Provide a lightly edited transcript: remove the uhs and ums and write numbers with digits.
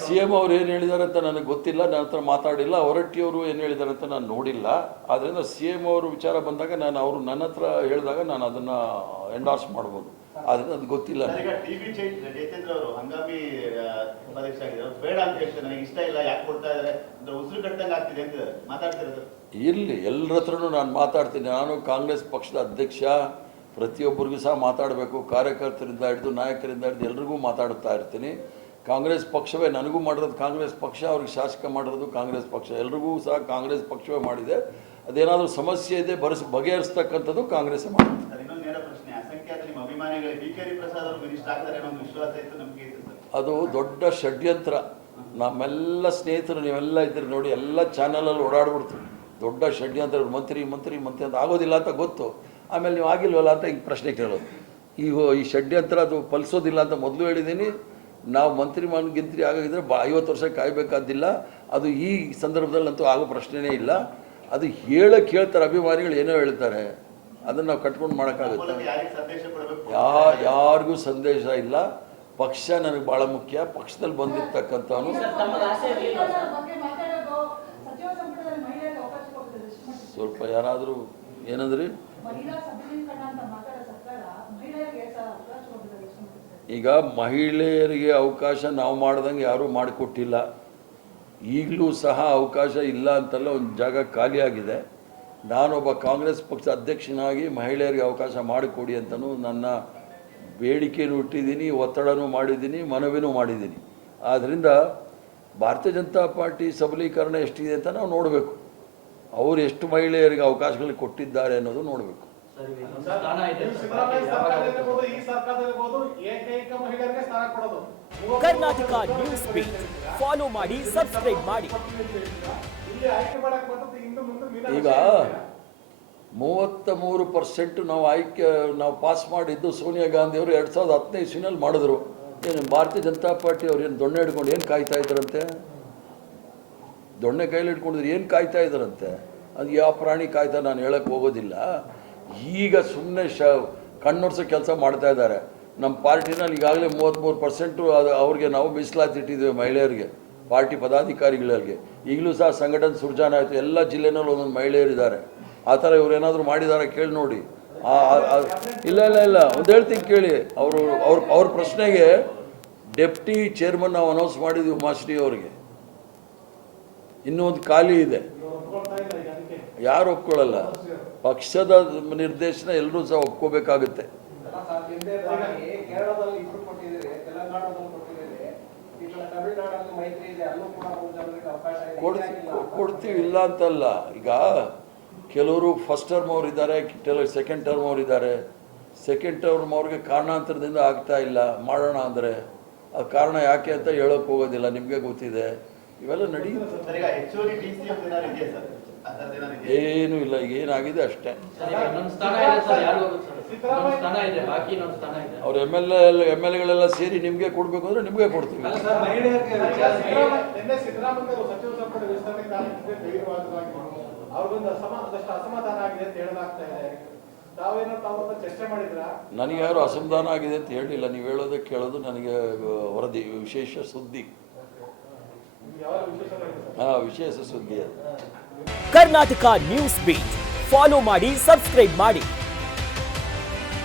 C M ಅವ್ರು ಏನು ಹೇಳಿದ್ದಾರೆ ಅಂತ ನನಗೆ ಗೊತ್ತಿಲ್ಲ, ನನ್ನ ಹತ್ರ ಮಾತಾಡಿಲ್ಲ. ಹೊರಟ್ಟಿಯವರು ಏನು ಹೇಳಿದ್ದಾರೆ ಅಂತ ನಾನು ನೋಡಿಲ್ಲ. ಆದ್ದರಿಂದ ಸಿ ಎಂ ಅವರು ವಿಚಾರ ಬಂದಾಗ ನಾನು ಅವರು ನನ್ನ ಹತ್ರ ಹೇಳಿದಾಗ ನಾನು ಅದನ್ನು ಎಂಡಾರ್ಸ್ ಮಾಡ್ಬೋದು, ಆದರೆ ಅದು ಗೊತ್ತಿಲ್ಲ. ಜಯಚಂದ್ರ ಅವರು ಹಂಗಾಮಿ ಉಪಾಧ್ಯಕ್ಷ ಆಗಿದ್ದಾರೆ, ಬೇಡ ಅಂತ ಹೇಳ್ತಾರೆ, ನನಗೆ ಇಷ್ಟ ಇಲ್ಲ, ಯಾಕೆ ಕೊಡ್ತಾ ಇದ್ದಾರೆ ಅಂದ್ರೆ ಉಸಿರು ಕಟ್ಟಂಗೆ ಆಗ್ತಿದೆ ಅಂತ ಮಾತಾಡ್ತಿರೋದು. ಇರಲಿ, ಎಲ್ಲರ ಹತ್ರನೂ ನಾನು ಮಾತಾಡ್ತೀನಿ. ನಾನು ಕಾಂಗ್ರೆಸ್ ಪಕ್ಷದ ಅಧ್ಯಕ್ಷ, ಪ್ರತಿಯೊಬ್ಬರಿಗೂ ಸಹ ಮಾತಾಡಬೇಕು. ಕಾರ್ಯಕರ್ತರಿಂದ ಹಿಡಿದು ನಾಯಕರಿಂದ ಹಿಡಿದು ಎಲ್ರಿಗೂ ಮಾತಾಡ್ತಾ ಇರ್ತೀನಿ. ಕಾಂಗ್ರೆಸ್ ಪಕ್ಷವೇ ನನಗೂ ಮಾಡಿರೋದು ಕಾಂಗ್ರೆಸ್ ಪಕ್ಷ, ಅವ್ರಿಗೆ ಶಾಸಕ ಮಾಡಿರೋದು ಕಾಂಗ್ರೆಸ್ ಪಕ್ಷ, ಎಲ್ರಿಗೂ ಸಹ ಕಾಂಗ್ರೆಸ್ ಪಕ್ಷವೇ ಮಾಡಿದೆ. ಅದೇನಾದರೂ ಸಮಸ್ಯೆ ಇದೆ ಬಗೆಹರಿಸ್ತಕ್ಕಂಥದ್ದು ಕಾಂಗ್ರೆಸ್ ಮಾಡಿದೆ. ಇನ್ನೊಂದು ನೇರ ಪ್ರಶ್ನೆ, ಅಸಂಖ್ಯಾತ ನಿಮ್ಮ ಅಭಿಮಾನಿಗಳಿಗೆ ಡಿ.ಕೆ. ಪ್ರಸಾದ್ ಅವರು ಮಿನಿಸ್ಟರ್ ಆಗ್ತಾರೆ ಅನ್ನೋ ವಿಶ್ವಾಸ ಇತ್ತು, ನಮಗೆ ಇತ್ತು ಸರ್. ಅದು ದೊಡ್ಡ ಷಡ್ಯಂತ್ರ. ನಮ್ಮೆಲ್ಲ ಸ್ನೇಹಿತರು ನೀವೆಲ್ಲ ಇದ್ದೀರಿ ನೋಡಿ, ಎಲ್ಲ ಚಾನಲಲ್ಲಿ ಓಡಾಡ್ಬಿಡ್ತೀವಿ. ದೊಡ್ಡ ಷಡ್ಯಂತ್ರ, ಮಂತ್ರಿ ಅಂತ ಆಗೋದಿಲ್ಲ ಅಂತ ಗೊತ್ತು, ಆಮೇಲೆ ನೀವು ಆಗಿಲ್ವಲ್ಲ ಅಂತ ಈಗ ಪ್ರಶ್ನೆ ಕೇಳೋದು. ಈ ಷಡ್ಯಂತ್ರ ಅದು ಫಲಿಸೋದಿಲ್ಲ ಅಂತ ಮೊದಲು ಹೇಳಿದ್ದೀನಿ. ನಾವು ಮಂತ್ರಿ ಆಗಿದ್ರೆ 50 ವರ್ಷ ಕಾಯಬೇಕಾದಿಲ್ಲ. ಅದು ಈ ಸಂದರ್ಭದಲ್ಲಂತೂ ಆಗೋ ಪ್ರಶ್ನೆನೇ ಇಲ್ಲ. ಅದು ಹೇಳ್ತಾರೆ ಅಭಿಮಾನಿಗಳು ಏನೋ ಹೇಳ್ತಾರೆ, ಅದನ್ನು ನಾವು ಕಟ್ಕೊಂಡು ಮಾಡೋಕ್ಕಾಗುತ್ತೆ? ಯಾರಿಗೂ ಸಂದೇಶ ಇಲ್ಲ. ಪಕ್ಷ ನನಗೆ ಭಾಳ ಮುಖ್ಯ. ಪಕ್ಷದಲ್ಲಿ ಬಂದಿರ್ತಕ್ಕಂಥವನು ಸ್ವಲ್ಪ ಯಾರಾದರೂ ಏನಂದ್ರಿ, ಈಗ ಮಹಿಳೆಯರಿಗೆ ಅವಕಾಶ ನಾವು ಮಾಡ್ದಂಗೆ ಯಾರೂ ಮಾಡಿಕೊಟ್ಟಿಲ್ಲ. ಈಗಲೂ ಸಹ ಅವಕಾಶ ಇಲ್ಲ ಅಂತಲ್ಲ, ಒಂದು ಜಾಗ ಖಾಲಿಯಾಗಿದೆ. ನಾನೊಬ್ಬ ಕಾಂಗ್ರೆಸ್ ಪಕ್ಷದ ಅಧ್ಯಕ್ಷನಾಗಿ ಮಹಿಳೆಯರಿಗೆ ಅವಕಾಶ ಮಾಡಿಕೊಡಿ ಅಂತಲೂ ನನ್ನ ಬೇಡಿಕೆನೂ ಇಟ್ಟಿದ್ದೀನಿ, ಒತ್ತಡನೂ ಮಾಡಿದ್ದೀನಿ, ಮನವಿನೂ ಮಾಡಿದ್ದೀನಿ. ಆದ್ದರಿಂದ ಭಾರತೀಯ ಜನತಾ ಪಾರ್ಟಿ ಸಬಲೀಕರಣ ಎಷ್ಟಿದೆ ಅಂತ ನಾವು ನೋಡಬೇಕು. ಅವರು ಎಷ್ಟು ಮಹಿಳೆಯರಿಗೆ ಅವಕಾಶಗಳು ಕೊಟ್ಟಿದ್ದಾರೆ ಅನ್ನೋದು ನೋಡಬೇಕು. ಕರ್ನಾಟಕ ನ್ಯೂಸ್ ಬೀಟ್ ಫಾಲೋ ಮಾಡಿ, ಸಬ್ಸ್ಕ್ರೈಬ್ ಮಾಡಿ. ಈಗ 33% ನಾವು ಪಾಸ್ ಮಾಡಿದ್ದು ಸೋನಿಯಾ ಗಾಂಧಿ ಅವರು 2015 ಇಸ್ವಿನಲ್ಲಿ ಮಾಡಿದ್ರು. ಏನು ಭಾರತೀಯ ಜನತಾ ಪಾರ್ಟಿ ಅವ್ರು ಏನು ದೊಣ್ಣೆ ಹಿಡ್ಕೊಂಡು ಏನು ಕಾಯ್ತಾ ಇದ್ದಾರಂತೆ? ದೊಣ್ಣೆ ಕೈಲಿ ಹಿಡ್ಕೊಂಡಿದ್ರು ಏನು ಕಾಯ್ತಾ ಇದ್ದಾರಂತೆ? ಅದು ಯಾವ ಪ್ರಾಣಿ ಕಾಯ್ತಾ ನಾನು ಹೇಳಕ್ಕೆ ಹೋಗೋದಿಲ್ಲ. ಈಗ ಸುಮ್ಮನೆ ಕಣ್ಣೊರ್ಸೋ ಕೆಲಸ ಮಾಡ್ತಾ ಇದ್ದಾರೆ. ನಮ್ಮ ಪಾರ್ಟಿನಲ್ಲಿ ಈಗಾಗಲೇ 33% ಅದು ಅವ್ರಿಗೆ ನಾವು ಮೀಸಲಾತಿ ಇಟ್ಟಿದ್ದೇವೆ ಮಹಿಳೆಯರಿಗೆ, ಪಾರ್ಟಿ ಪದಾಧಿಕಾರಿಗಳಿಗೆ. ಈಗಲೂ ಸಹ ಸಂಘಟನೆ ಸುರ್ಜಾನ ಆಯಿತು, ಎಲ್ಲ ಜಿಲ್ಲೆನಲ್ಲೂ ಒಂದೊಂದು ಮಹಿಳೆಯರಿದ್ದಾರೆ. ಆ ಥರ ಇವ್ರೇನಾದರೂ ಮಾಡಿದ್ದಾರೆ ಕೇಳಿ ನೋಡಿ. ಇಲ್ಲ ಒಂದು ಹೇಳ್ತೀನಿ ಕೇಳಿ. ಅವ್ರ ಪ್ರಶ್ನೆಗೆ ಡೆಪ್ಟಿ ಚೇರ್ಮನ್ ನಾವು ಅನೌನ್ಸ್ ಮಾಡಿದ್ವಿ ಉಮಾಶ್ರೀ ಅವರಿಗೆ. ಇನ್ನೂ ಒಂದು ಖಾಲಿ ಇದೆ, ಯಾರು ಒಪ್ಕೊಳ್ಳಲ್ಲ. ಪಕ್ಷದ ನಿರ್ದೇಶನ ಎಲ್ಲರೂ ಸಹ ಒಪ್ಕೋಬೇಕಾಗುತ್ತೆ. ಕೊಡ್ತೀವಿ, ಇಲ್ಲ ಅಂತಲ್ಲ. ಈಗ ಕೆಲವರು ಫಸ್ಟ್ ಟರ್ಮ್ ಅವ್ರು ಇದ್ದಾರೆ, ಕೆಲವರು ಸೆಕೆಂಡ್ ಟರ್ಮ್ ಅವ್ರು ಇದ್ದಾರೆ. ಸೆಕೆಂಡ್ ಟರ್ಮ್ ಅವ್ರಿಗೆ ಕಾರಣಾಂತರದಿಂದ ಆಗ್ತಾ ಇಲ್ಲ, ಮಾಡೋಣ ಅಂದರೆ ಅದು ಕಾರಣ ಯಾಕೆ ಅಂತ ಹೇಳೋಕೆ ಹೋಗೋದಿಲ್ಲ, ನಿಮಗೆ ಗೊತ್ತಿದೆ. ಇವೆಲ್ಲ ನಡೆಯುತ್ತೆ. ಏನೂ ಇಲ್ಲ, ಈಗ ಏನಾಗಿದೆ ಅಷ್ಟೇ. ಅವ್ರ ಎಮ್ ಎಲ್ ಎಗಳೆಲ್ಲ ಸೇರಿ ನಿಮಗೆ ಕೊಡಬೇಕು ಅಂದರೆ ನಿಮಗೆ ಕೊಡ್ತೀವಿ. ನನಗೆ ಯಾರು ಅಸಮಾಧಾನ ಆಗಿದೆ ಅಂತ ಹೇಳಿಲ್ಲ. ನೀವು ಹೇಳೋದಕ್ಕೆ ಕೇಳೋದು ನನಗೆ ವರದಿ, ವಿಶೇಷ ಸುದ್ದಿ. ವಿಶೇಷ ಸುದ್ದಿ ಅದು. ಕರ್ನಾಟಕ ನ್ಯೂಸ್ ಬೀಟ್ ಫಾಲೋ ಮಾಡಿ, ಸಬ್ಸ್ಕ್ರೈಬ್ ಮಾಡಿ.